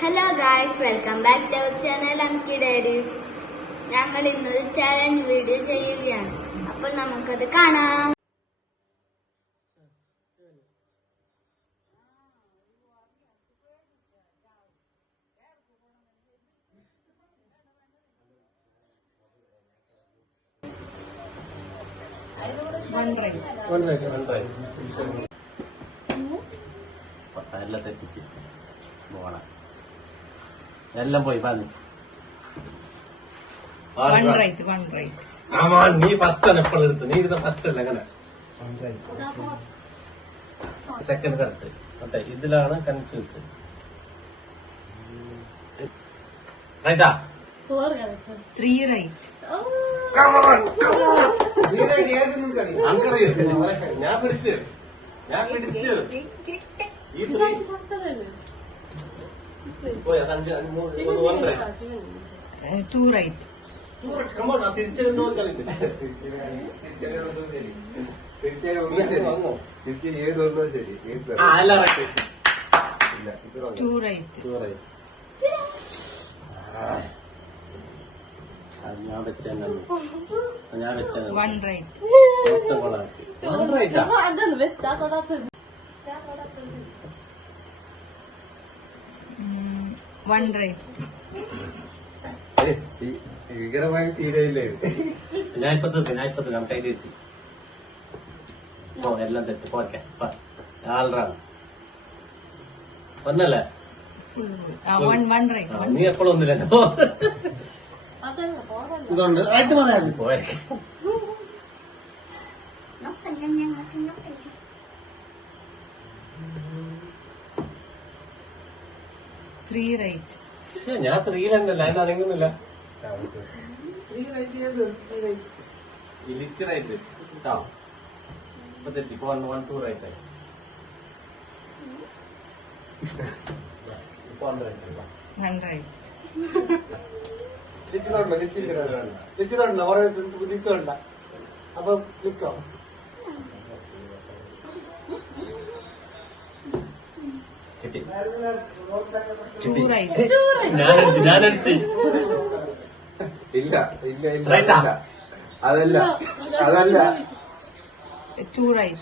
Hello guys, welcome back to our channel Amki diaries. ഞങ്ങൾ ഇന്നൊരു challenge video ചെയ്യുകയാണ്. അപ്പോൾ നമുക്കത് കാണാം. എല്ലാം തെറ്റിച്ച് പോകണം. എല്ലാം പോയി പറഞ്ഞു. നീ ഫസ്റ്റ് ആണ് എപ്പോഴും എടുത്ത്. നീ ഇരുന്ന ഫസ്റ്റ് അല്ല അങ്ങനെ സെക്കൻഡ് കറക്റ്റ്. ഓട്ടെ, ഇതിലാണ് കൺഫ്യൂസ്. റൈറ്റാ? 3 right. അനക്കറിയോ? ഞാൻ പിടിച്ചു ഈ പോയി. അത് 2 right. തിരിച്ചു നോക്കിയാലില്ല. അല്ല, 2 right. ഞാൻ വെച്ച 1 right. 1 റൈറ്റാ? One right. ഭീകരമായി തീരെയില്ലേ? ഞാൻ ഇപ്പൊ നമുക്ക് അതിൽ എത്തി. എല്ലാം തെറ്റ്. പോക്കെ ആളറാണ് ഒന്നല്ലേ? One right. നീ എപ്പോഴും ഒന്നില്ലല്ലോ. ഇതുകൊണ്ട് റൈറ്റ് പറയാൻ പോയെ. Three right. ഞാൻ 3-ലുണ്ടല്ലോ, അതിന് അനങ്ങുന്നില്ല. ഇലിച്ച് റൈറ്റ് കേട്ടോ. ഇപ്പൊ തെറ്റി. 1 2 റൈറ്റ് ആയി. ഇപ്പൊ 1 റൈറ്റ്. 1 right. തൊണ്ട കുറെ തൊണ്ട. അപ്പൊ നിക്കോ കിട്ടി. 2 right. ഞാനടിച്ച്. ഇല്ല ഇല്ല ഇല്ല റൈറ്റാ? അതല്ല 2 right.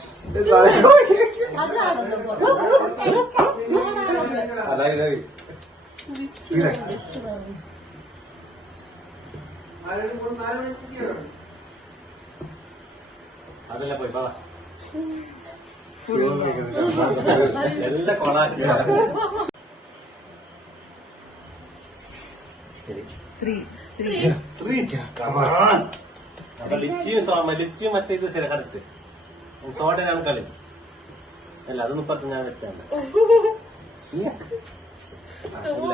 അതായത് അതല്ല പോയി പറ. എല്ലാം കൊളാക്കി. 3. അപ്പൊ ലിച്ചിയും മറ്റേ ഇത് ശരി കറക്റ്റ്. സോഡനാണ് കളി. അല്ല, അതൊന്നും ഇപ്പത്തെ ഞാൻ വെച്ചാണ്. ഇല്ല,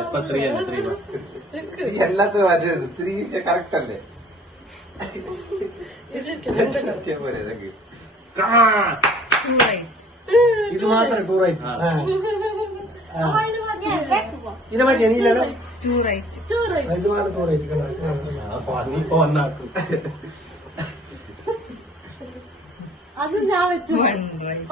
ഇപ്പൊ 3 ആണ്. 3 എല്ലാത്തിനും മാറ്റരുത്. 3 കറക്റ്റ് അല്ലേ? പോലെ ഇതൊക്കെ 2 right. ഇത് മാത്രം 2 റൈറ്റ്. ഇത് മറ്റേ ഇല്ലല്ലോ. 2 right. ഇത് മാത്രം 2 റൈറ്റ്. നീ ഇപ്പൊ ഒന്നാക്കും. അത് ഞാൻ വെച്ചു. 1 right.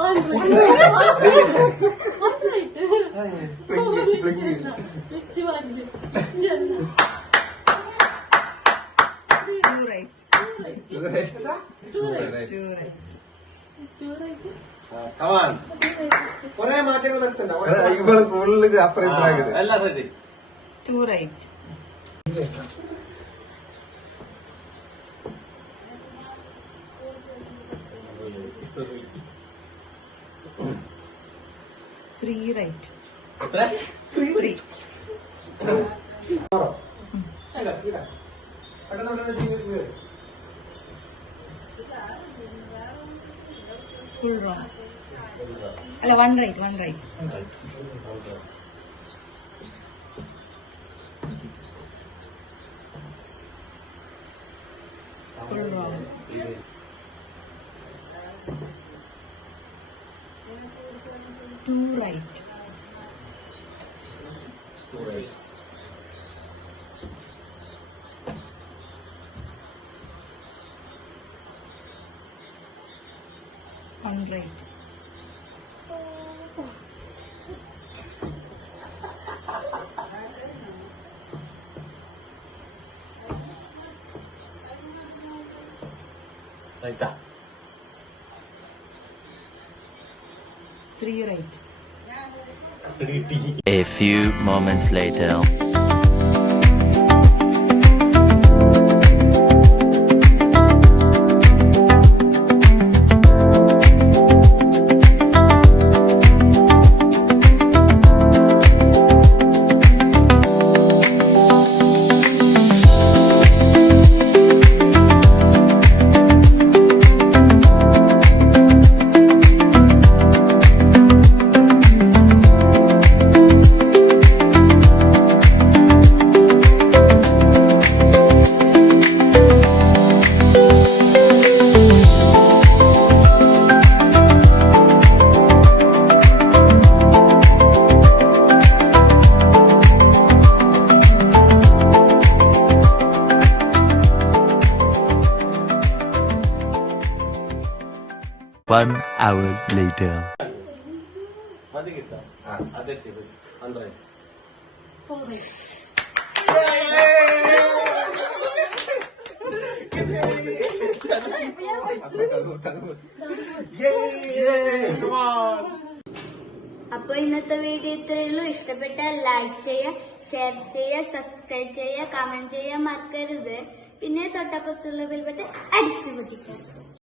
2 right. 2 right. കൊറേ മാറ്റങ്ങൾ വരുത്തണ്ട. ഇവള് കൂടുതൽ അപ്പുറം എല്ലാം ശരി. 2 right. 3 right. 3. Full wrong. അല്ല, 1 right. 1 right. Full wrong. 2 right. 2 right. 1 right. റൈറ്റാ 3 right. A few moments later. One hour later. മതി കിസാ അതെത്തി അന്ത്രേ 4 right. അപ്പൊ ഇന്നത്തെ വീഡിയോ ഇത്രയേ ഉള്ളൂ. ഇഷ്ടപ്പെട്ടാൽ ലൈക്ക് ചെയ്യുക, ഷെയർ ചെയ്യുക, സബ്സ്ക്രൈബ് ചെയ്യുക, കമന്റ് ചെയ്യാൻ മറക്കരുത്. പിന്നെ തൊട്ടപ്പുറത്തുള്ള ബെൽ ബട്ടൺ അടിച്ചു പൊട്ടിക്കുക.